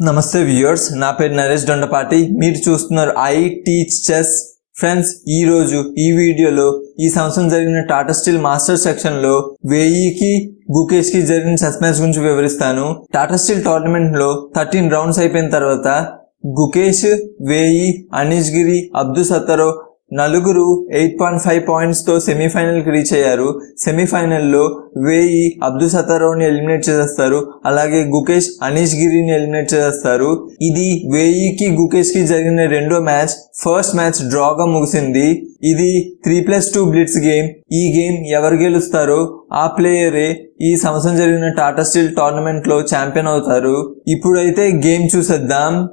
నమస్తే వ్యూయర్స్ నా పేరు నరేష్ దొండపాటి. మీరు చూస్తున్నారు ఐ టీచ్ చెస్. ఫ్రెండ్స్ ఈ రోజు ఈ వీడియోలో ఈ సంవత్సరం జరిగిన టాటా స్టీల్ మాస్టర్ సెక్షన్లో వెయ్యికి వేయికి జరిగిన చెస్ మ్యాచ్ గురించి వివరిస్తాను. టాటా స్టీల్ టోర్నమెంట్లో థర్టీన్ రౌండ్స్ అయిపోయిన తర్వాత గుకేష్ వేయి అనీష్ గిరి అబ్దు సత్తరో నలుగురు ఎయిట్ పాయింట్ ఫైవ్ పాయింట్స్తో సెమీఫైనల్కి రీచ్ అయ్యారు. సెమీఫైనల్లో వేయి అబ్దు సతారోని ఎలిమినేట్ చేసేస్తారు. అలాగే గుకేష్ అనీష్ గిరిని ఎలిమినేట్ చేసేస్తారు. ఇది వేయికి గుకేష్కి జరిగిన రెండో మ్యాచ్. ఫస్ట్ మ్యాచ్ డ్రాగా ముగిసింది. ఇది three plus two blitz game ఈ గేమ్ ఎవరు గెలుస్తారో ఆ ప్లేయరే ఈ సంవత్సరం జరిగిన టాటా స్టీల్ టోర్నమెంట్లో ఛాంపియన్ అవుతారు. ఇప్పుడైతే గేమ్ చూసేద్దాం.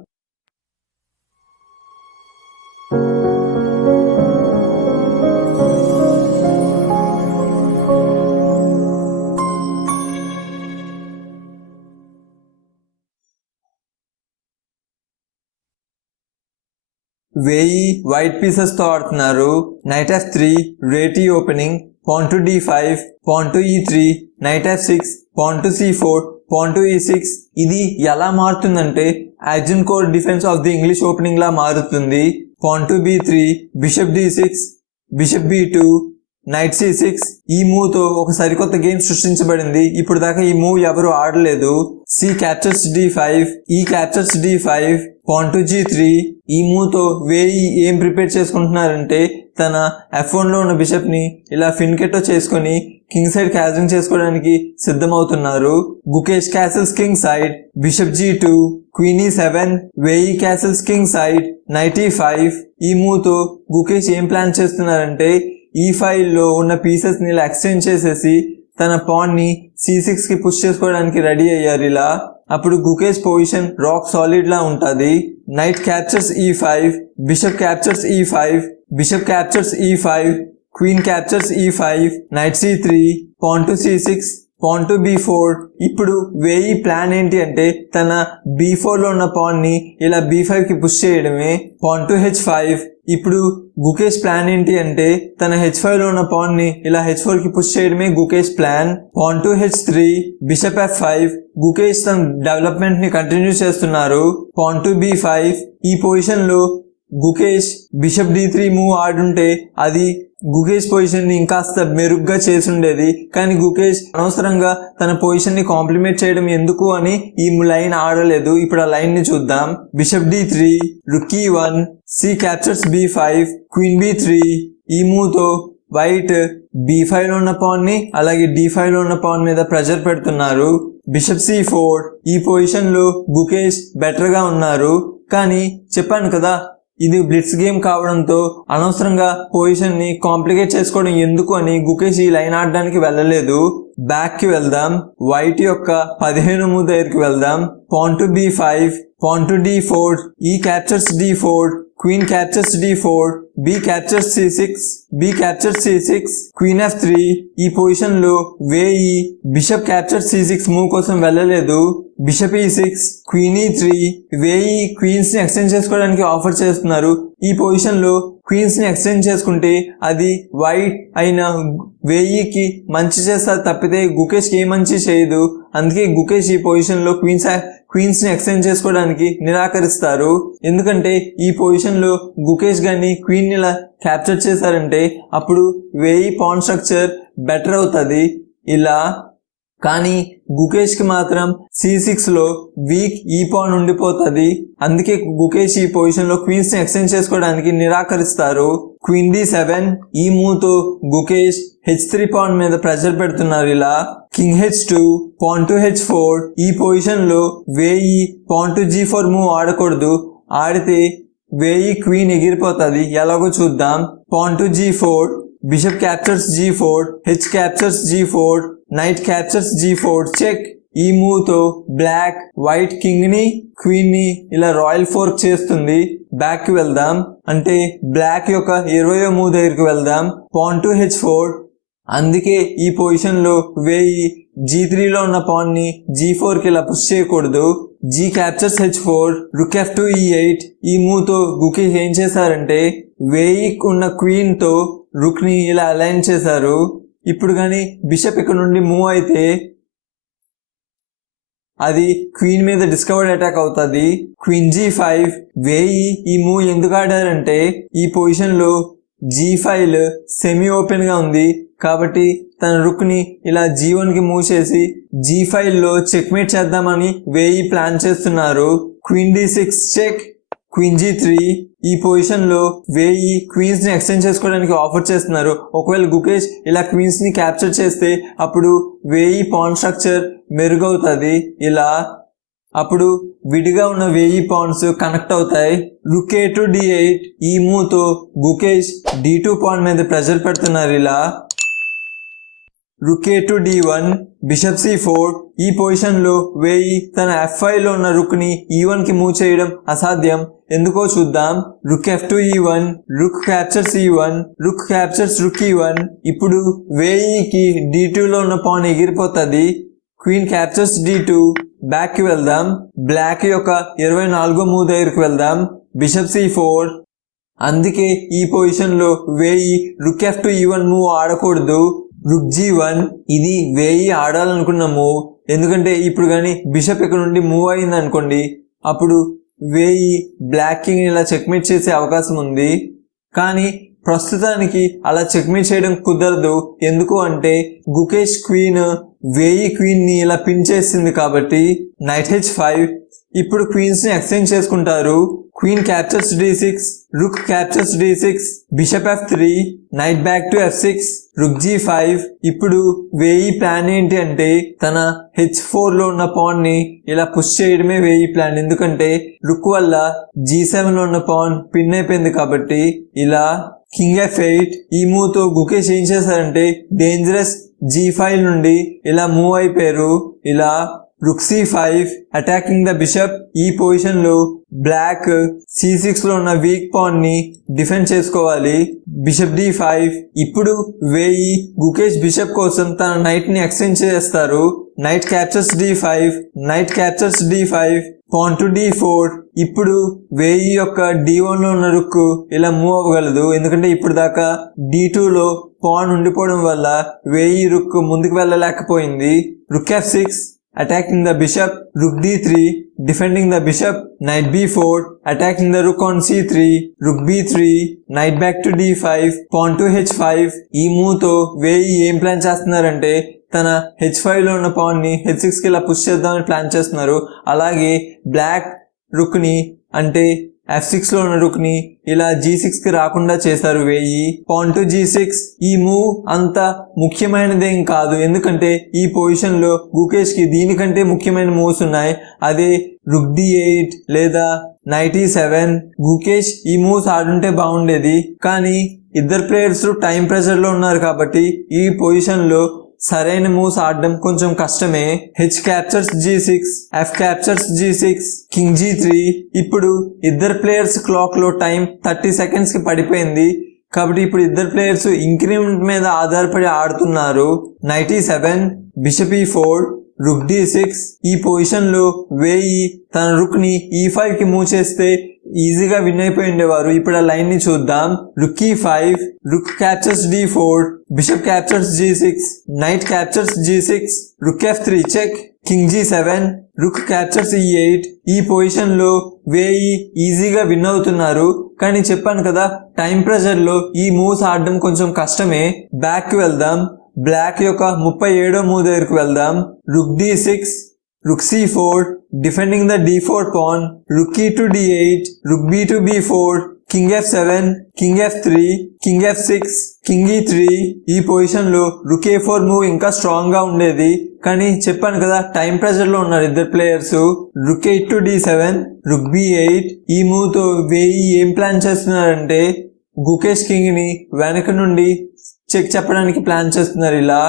వెయ్యి వైట్ పీసెస్తో ఆడుతున్నారు. Knight f three Reti opening pawn to d five pawn to e three knight f six pawn to c four pawn to e six ఇది ఎలా మారుతుందంటే Agincourt defence of the English opening లా మారుతుంది. Pawn to b three bishop d six bishop b two knight c six ఈ మూవ్తో ఒక సరికొత్త game సృష్టించబడింది. ఇప్పుడు దాకా ఈ మూవ్ ఎవరు ఆడలేదు. C captures d five e captures d five pawn to g three ఈ మూవ్తో వేయి ఏం ప్రిపేర్ చేసుకుంటున్నారంటే తన ఎఫ్లో ఉన్న బిషప్ని ఇలా ఫిన్కెట్టో చేసుకొని కింగ్ సైడ్ క్యాచరింగ్ చేసుకోవడానికి సిద్ధమవుతున్నారు. Gukesh castles king side bishop g two queen e seven Wei Yi castles king side knight e five ఈ మూవ్తో బుకేష్ గుకేష్ ఏం ప్లాన్ చేస్తున్నారంటే ఈ ఫైల్లో ఉన్న పీసెస్ని ఇలా ఎక్స్చేంజ్ చేసేసి తన పాన్ని సి సిక్స్కి పుష్ చేసుకోవడానికి రెడీ అయ్యారు ఇలా. అప్పుడు గుకేష్ పొజిషన్ రాక్ సాలిడ్లా ఉంటుంది. Knight captures e five bishop captures e five bishop captures e five queen captures e five knight c three pawn to c six pawn to b four. ఇప్పుడు Wei Yi plan ఏంటి అంటే తన be ఫోర్లో ఉన్న పాన్ని ఇలా be ఫైవ్కి push చేయడమే pan to H five ఇప్పుడు గుకేష్ ప్లాన్ ఏంటి అంటే తన హెచ్ ఫైవ్లో ఉన్న పాన్ని ఇలా హెచ్ ఫోర్కి పుష్ చేయడమే Gukesh plan pawn to h three bishop f five Gukesh తన డెవలప్మెంట్ని కంటిన్యూ చేస్తున్నారు. పాన్ టు బి ఫైవ్ ఈ పొజిషన్లో Gukesh bishop d three move ఆడుంటే అది గుకేష్ పొజిషన్ని ఇంకాస్త మెరుగ్గా చేసుండేది. కానీ గుకేష్ అనవసరంగా తన పొజిషన్ని కాంప్లిమెంట్ చేయడం ఎందుకు అని ఈ లైన్ ఆడలేదు. ఇప్పుడు ఆ లైన్ని చూద్దాం. Bishop d three rook e one c captures b five queen b three ఈ మూతో వైట్ బి ఫైవ్లో ఉన్న పాన్ని అలాగే డి ఫైవ్లో ఉన్న పాన్ మీద ప్రెషర్ పెడుతున్నారు. బిషప్ సి ఫోర్ ఈ పొజిషన్లో గుకేష్ బెటర్గా ఉన్నారు. కానీ చెప్పాను కదా ఇది బ్లిట్స్ గేమ్ కావడంతో అనవసరంగా పొజిషన్ని కాంప్లికేట్ చేసుకోవడం ఎందుకు అని గుకేష్ ఈ లైన్ ఆడడానికి వెళ్ళలేదు. బ్యాక్కి వెళ్దాం. వైట్ యొక్క పదిహేను మూడు దగ్గరికి వెళ్దాం. Pawn to b five pawn to d four e captures d four queen captures d four b captures c six b captures c six queen f three ఈ పొజిషన్లో Wei Yi bishop capture c six move కోసం వెళ్ళలేదు. Bishop e six queen e three వేయి క్వీన్స్ని extend చేసుకోవడానికి offer చేస్తున్నారు. ఈ పొజిషన్లో క్వీన్స్ని extend చేసుకుంటే అది వైట్ అయిన వేయికి మంచి చేస్తారు తప్పితే గుకేష్ ఏ మంచి చేయదు. అందుకే గుకేష్ ఈ పొజిషన్లో క్వీన్స్ క్వీన్స్ని ఎక్స్టెండ్ చేసుకోవడానికి నిరాకరిస్తారు. ఎందుకంటే ఈ పొజిషన్లో గుకేష్ గాని క్వీన్ని ఇలా క్యాప్చర్ చేశారంటే అప్పుడు వేయి పాన్ స్ట్రక్చర్ బెటర్ అవుతుంది. ఇలా కానీ గుకేష్కి మాత్రం సి సిక్స్లో వీక్ ఈ పాన్ ఉండిపోతుంది. అందుకే గుకేష్ ఈ పొజిషన్లో క్వీన్స్ని ఎక్స్చేంజ్ చేసుకోవడానికి నిరాకరిస్తారు. క్వీన్ డి సెవెన్ ఈ మూవ్తో గుకేష్ హెచ్ త్రీ పాన్ మీద ప్రెషర్ పెడుతున్నారు ఇలా. King h two pawn to h four ఈ పొజిషన్లో Wei Yi pawn to g four move ఆడకూడదు. ఆడితే వేయి క్వీన్ ఎగిరిపోతుంది. ఎలాగో చూద్దాం. Pawn to g four bishop captures g four h captures g four knight captures g four check ఈ మూవ్తో black white కింగ్ని క్వీన్ని ఇలా రాయల్ ఫోర్క్ చేస్తుంది. బ్యాక్కి వెళ్దాం. అంటే బ్లాక్ యొక్క ఇరవయో మూవ్ దగ్గరికి వెళ్దాం. పాన్ టు హెచ్ ఫోర్ అందుకే ఈ పొజిషన్లో వేయి జీ త్రీలో ఉన్న పాన్ని జీ ఫోర్కి ఇలా పుష్ చేయకూడదు. G captures h four rook f to e eight ఈ మూవ్తో గుకి ఏం చేశారంటే వేయి ఉన్న క్వీన్ రుక్ని ఇలా అలైన్ చేశారు. ఇప్పుడు కానీ బిషప్ ఇక్కడ నుండి మూవ్ అయితే అది క్వీన్ మీద డిస్కవర్డ్ అటాక్ అవుతుంది. Queen g five Wei Yi ఈ మూవ్ ఎందుకు ఆడారంటే ఈ పొజిషన్లో జీ ఫైవ్ సెమీ ఓపెన్గా ఉంది. కాబట్టి తన రుక్ని ఇలా జీ వన్కి మూవ్ చేసి జీ ఫైవ్లో చెక్ చెక్మేట్ చేద్దామని వేయి ప్లాన్ చేస్తున్నారు. Queen d six check. Queen g three ఈ పొజిషన్లో వేయి క్వీన్స్ని ఎక్స్టెండ్ చేసుకోవడానికి ఆఫర్ చేస్తున్నారు. ఒకవేళ గుకేష్ ఇలా క్వీన్స్ని క్యాప్చర్ చేస్తే అప్పుడు వేయి పాన్ స్ట్రక్చర్ మెరుగవుతుంది. ఇలా అప్పుడు విడిగా ఉన్న వెయ్యి పాయింట్స్ కనెక్ట్ అవుతాయి. రుకే టు డి ఎయిట్ ఈ మూతో గుకేష్ డి టూ పాయింట్ మీద ప్రెషర్ పెడుతున్నారు. ఇలా rook a to d one bishop c four ఈ పొజిషన్లో వేయి తన ఎఫ్ ఫైవ్లో ఉన్న రుక్ని ఈ వన్కి మూవ్ చేయడం అసాధ్యం. ఎందుకో చూద్దాం. Rook f to e one rook captures e one rook captures rook e e one ఇప్పుడు వేయికి డి టూలో ఉన్న పాన్ ఎగిరిపోతుంది. క్వీన్ క్యాప్చర్స్ డి టూ బ్యాక్కి వెళ్దాం. బ్లాక్ యొక్క ఇరవై నాలుగో మూవ్ దగ్గరికి వెళ్దాం. Bishop c four. అందుకే ఈ పొజిషన్లో Wei Yi rook f to e one move ఆడకూడదు. రుక్జీవన్ జీ వన్ ఇది వేయి ఆడాలనుకున్న మూవ్ ఎందుకంటే ఇప్పుడు కానీ బిషప్ ఇక్కడ నుండి మూవ్ అయింది అనుకోండి అప్పుడు వేయి బ్లాక్ కింగ్ ఇలా చెక్మేట్ చేసే అవకాశం ఉంది. కానీ ప్రస్తుతానికి అలా చెక్మేట్ చేయడం కుదరదు. ఎందుకు అంటే గుకేష్ క్వీన్ వేయి క్వీన్ని ఇలా పిన్ చేసింది కాబట్టి నైట్ హెచ్ ఫైవ్ ఇప్పుడు క్వీన్స్ని ఎక్స్చేంజ్ చేసుకుంటారు. Queen captures d six rook captures d six bishop f three knight back to f six rook g five ఇప్పుడు వేయి ప్లాన్ ఏంటి అంటే తన హెచ్ ఫోర్లో ఉన్న పాన్ని ఇలా పుష్ చేయడమే వేయి ప్లాన్ ఎందుకంటే రుక్ వల్ల జీ సెవెన్లో ఉన్న పాన్ పిన్ అయిపోయింది కాబట్టి ఇలా కింగ్ ఎఫ్ ఎయిట్ ఈ మూవ్తో గుకేష్ ఏం చేశారంటే డేంజరస్ జీ ఫైవ్ నుండి ఇలా మూవ్ అయిపోయారు. ఇలా rook c five attacking the bishop. ఈ పొజిషన్లో బ్లాక్ సి సిక్స్లో ఉన్న వీక్ పాన్ని డిఫెండ్ చేసుకోవాలి. బిషప్ డి ఫైవ్ ఇప్పుడు వేయి గుకేష్ బిషప్ కోసం తన నైట్ని ఎక్స్చేంజ్ చేస్తారు. Knight captures d five knight captures d five pawn to d four. ఇప్పుడు వేయి యొక్క డి వన్లో ఉన్న రుక్ ఇలా మూవ్ అవ్వగలదు. ఎందుకంటే ఇప్పుడు దాకా డి టూలో పాన్ ఉండిపోవడం వల్ల వేయి రుక్ ముందుకు వెళ్ళలేకపోయింది. Rook f six attacking the bishop rook d3 defending the bishop knight b4 attacking the rook on c3 rook b3 knight back to d5 pawn to h5 ఈ మూవ్తో వేయి ఏం ప్లాన్ చేస్తున్నారంటే తన హెచ్ ఫైవ్లో ఉన్న పాన్ని హెచ్ సిక్స్కి ఇలా పుష్ చేద్దామని ప్లాన్ చేస్తున్నారు అలాగే బ్లాక్ రుక్ని అంటే ఎఫ్ సిక్స్లో ఉన్న ఇలా జీ సిక్స్కి రాకుండా చేశారు Wei Yi. Pawn to g six ఈ మూవ్ అంత ముఖ్యమైనదేం కాదు. ఎందుకంటే ఈ పొజిషన్లో గుకేష్కి దీనికంటే ముఖ్యమైన మూవ్స్ ఉన్నాయి. అదే రుగ్ది ఎయిట్ లేదా నైటీ సెవెన్ గుకేష్ ఈ మూవ్స్ ఆడుంటే బాగుండేది. కానీ ఇద్దరు ప్లేయర్స్ టైం ప్రెషర్లో ఉన్నారు కాబట్టి ఈ పొజిషన్లో సరైన మూవ్స్ ఆడడం కొంచెం కష్టమే. H captures g six f captures g six king g three ఇప్పుడు ఇద్దరు ప్లేయర్స్ క్లాక్లో టైం థర్టీ సెకండ్స్కి పడిపోయింది. కాబట్టి ఇప్పుడు ఇద్దరు ప్లేయర్స్ ఇంక్రిమెంట్ మీద ఆధారపడి ఆడుతున్నారు. Knight e seven bishop e four rook d six ఈ పొజిషన్లో వేయి తన రుక్ని e ఈ ఫైవ్కి మూవ్ చేస్తే ఈజీగా విన్ అయిపోయి ఉండేవారు. ఇప్పుడు ఆ లైన్ని చూద్దాం. Rook e five rook captures d four bishop captures g six knight captures g six rook f three check king g seven rook captures e eight. ఈ పొజిషన్లో వేయి ఈజీగా విన్ అవుతున్నారు. కానీ చెప్పాను కదా టైం ప్రెషర్లో ఈ మూవ్స్ ఆడడం కొంచెం కష్టమే. బ్యాక్కి వెళ్దాం. బ్లాక్ యొక్క ముప్పై ఏడో మూవ్ దగ్గరకు వెళ్దాం. Rook d six rook c four defending the pawn, four pawn rook e to b eight rook b to four king f seven king f three king f six king e three ఈ పొజిషన్లో రుక్ a four move ఇంకా స్ట్రాంగ్గా ఉండేది. కానీ చెప్పాను కదా time ప్రెషర్లో ఉన్నారు ఇద్దరు players rook eight to d seven rook b eight ఈ మూవ్తో వేయి ఏం ప్లాన్ చేస్తున్నారంటే గుకేష్ కింగ్ని వెనక నుండి చెక్ చెప్పడానికి ప్లాన్ చేస్తున్నారు ఇలా.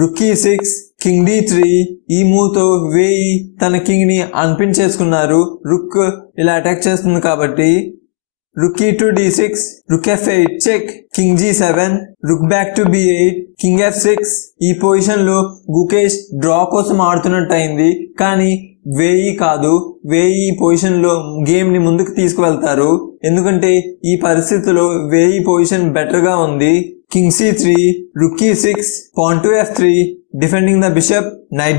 Rook e six e king d three ఈ మూవ్తో వేయి తన కింగ్ని అన్పిన్ చేసుకున్నారు. రుక్ ఇలా అటాక్ చేస్తుంది కాబట్టి rook e to d six rook f eight check king g seven rook back to b eight king f six ఈ పొజిషన్లో గుకేష్ డ్రా కోసం ఆడుతున్నట్టు అయింది కానీ వేయి కాదు వేయి ఈ గేమ్ని లో ముందుకు తీసుకువెళ్తారు. ఎందుకంటే ఈ పరిస్థితిలో వేయి పొజిషన్ బెటర్గా ఉంది. King c three rook e six pawn king c3, rook e6, pawn to f3, defending the bishop, knight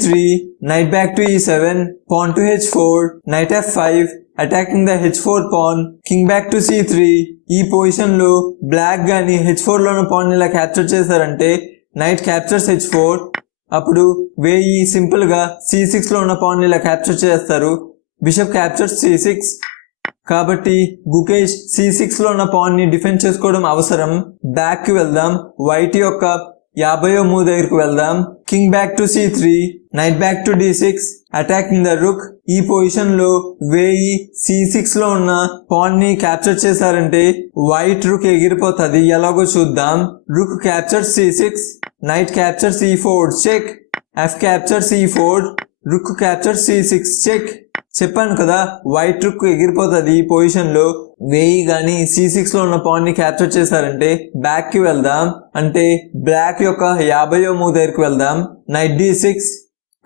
three knight back b3, e seven pawn e7, h four knight f five attacking the h four pawn king back to c three ఈ పొజిషన్లో black గాని h ఫోర్లోని pawn ఇలా capture చేశారంటే knight captures h four అప్పుడు Wei Yi సింపుల్గా C సిక్స్లో ఉన్న పాన్ ఇలా క్యాప్చర్ చేస్తారు బిషప్ క్యాప్చర్స్ సి సిక్స్ కాబట్టి గుకేష్ సి సిక్స్లో ఉన్న పాన్ని డిఫెండ్ చేసుకోవడం అవసరం. బ్యాక్కి వెళ్దాం. వైట్ యొక్క యాభైయో మూవ్ దగ్గరకు వెళ్దాం. King back to c three knight back to d six attacking the rook ఈ పొజిషన్లో వేయి సి సిక్స్లో ఉన్న పాన్ని క్యాప్చర్ చేశారంటే వైట్ రుక్ ఎగిరిపోతుంది. ఎలాగో చూద్దాం. Rook capture c six knight capture c four check f capture c four rook capture c six check చెప్పాను కదా వైట్ రుక్ ఎగిరిపోతుంది. ఈ పొజిషన్లో వేయి కానీ సి సిక్స్లో ఉన్న పాన్ని క్యాప్చర్ చేశారంటే బ్యాక్కి వెళ్దాం. అంటే బ్లాక్ యొక్క యాభైయో మూవ్ దగ్గరికి వెళ్దాం. నైట్ డి సిక్స్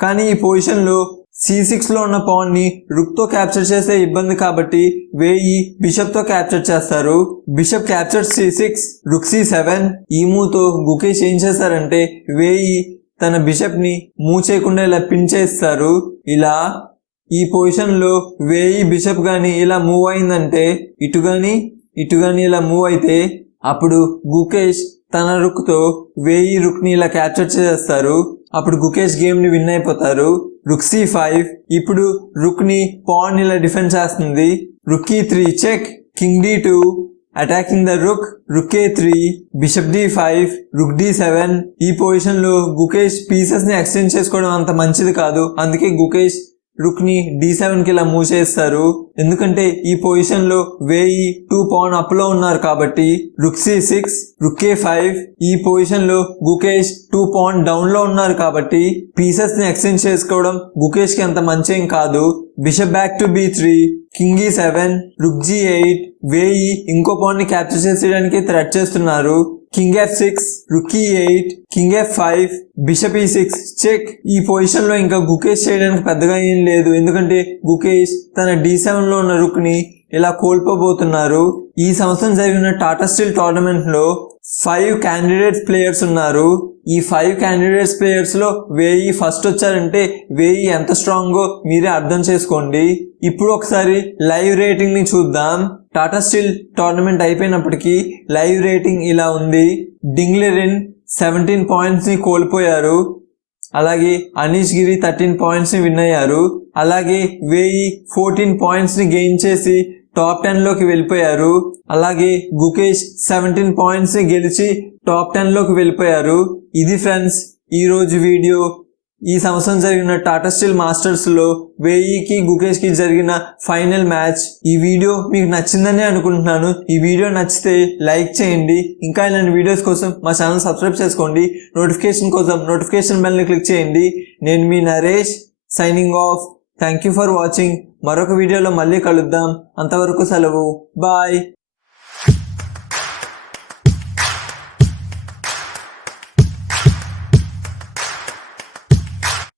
కానీ ఈ పొజిషన్లో సి సిక్స్లో ఉన్న పాన్ని క్యాప్చర్ చేసే ఇబ్బంది కాబట్టి వేయి బిషప్తో క్యాప్చర్ చేస్తారు. Bishop capture c six rook c seven ఈ మూవ్తో గుకేష్ ఏం చేశారంటే వేయి తన బిషప్ని మూవ్ చేయకుండా ఇలా పిన్ చేస్తారు. ఇలా ఈ పొజిషన్లో వేయి బిషప్ కానీ ఇలా మూవ్ అయిందంటే ఇటు కానీ ఇటు కానీ ఇలా మూవ్ అయితే అప్పుడు గుకేష్ తన రుక్తో వేయి రుక్ని ఇలా క్యాప్చర్ చేస్తారు అప్పుడు గుకేష్ గేమ్ని విన్ అయిపోతారు. రుక్ సి ఫైవ్ ఇప్పుడు రుక్ని పాన్ ఇలా డిఫెండ్ చేస్తుంది. Rook e three check king d two attacking the rook rook a three bishop d five rook d seven. ఈ పొజిషన్లో గుకేష్ పీసెస్ని ఎక్స్చేంజ్ చేసుకోవడం అంత మంచిది కాదు. అందుకే గుకేష్ రుక్ని డి సెవెన్కి ఇలా మూవ్ చేస్తారు ఎందుకంటే ఈ పొజిషన్లో వేయి టూ పాన్ అప్లో ఉన్నారు కాబట్టి rook c six rook e five ఈ పొజిషన్లో గుకేష్ టూ పాన్ డౌన్లో ఉన్నారు కాబట్టి పీసెస్ని ఎక్స్చేంజ్ చేసుకోవడం గుకేష్కి అంత మంచేం కాదు. Bishop back to b three king e seven rook g eight Wei Yi ఇంకో పాన్ని క్యాప్చర్ చేసేయడానికి థ్రెట్ చేస్తున్నారు. King f six rook e eight king f five bishop e six check ఈ పొజిషన్లో ఇంకా గుకేష్ చేయడానికి పెద్దగా ఏం లేదు. ఎందుకంటే గుకేష్ తన డి సెవెన్ లో ఉన్న రుక్ని ఇలా కోల్పోబోతున్నారు. ఈ సంవత్సరం జరిగిన టాటా స్టీల్ టోర్నమెంట్లో ఫైవ్ క్యాండిడేట్స్ ప్లేయర్స్ ఉన్నారు. ఈ ఫైవ్ క్యాండిడేట్స్ ప్లేయర్స్లో వేయి ఫస్ట్ వచ్చారంటే వేయి ఎంత స్ట్రాంగో మీరే అర్థం చేసుకోండి. ఇప్పుడు ఒకసారి లైవ్ రేటింగ్ని చూద్దాం. టాటా స్టీల్ టోర్నమెంట్ అయిపోయినప్పటికీ లైవ్ రేటింగ్ ఇలా ఉంది. డింగ్లెరిన్ సెవెంటీన్ పాయింట్స్ని కోల్పోయారు. అలాగే అనీష్ గిరి థర్టీన్ పాయింట్స్ని విన్ అయ్యారు. అలాగే వేయి ఫోర్టీన్ పాయింట్స్ని గెయిన్ చేసి టాప్ టెన్లోకి వెళ్ళిపోయారు. అలాగే గుకేష్ సెవెంటీన్ పాయింట్స్ని గెలిచి టాప్ టెన్లోకి వెళ్ళిపోయారు. ఇది ఫ్రెండ్స్ ఈరోజు వీడియో ఈ సంవత్సరం జరిగిన టాటా స్టీల్ మాస్టర్స్లో వేయికి గుకేష్కి జరిగిన ఫైనల్ మ్యాచ్. ఈ వీడియో మీకు నచ్చిందని అనుకుంటున్నాను. ఈ వీడియో నచ్చితే లైక్ చేయండి. ఇంకా ఇలాంటి వీడియోస్ కోసం మా ఛానల్ సబ్స్క్రైబ్ చేసుకోండి. నోటిఫికేషన్ కోసం నోటిఫికేషన్ బెల్ని క్లిక్ చేయండి. నేను మీ Naresh signing off thank you for watching మరొక వీడియోలో మళ్ళీ కలుద్దాం. అంతవరకు సెలవు. బాయ్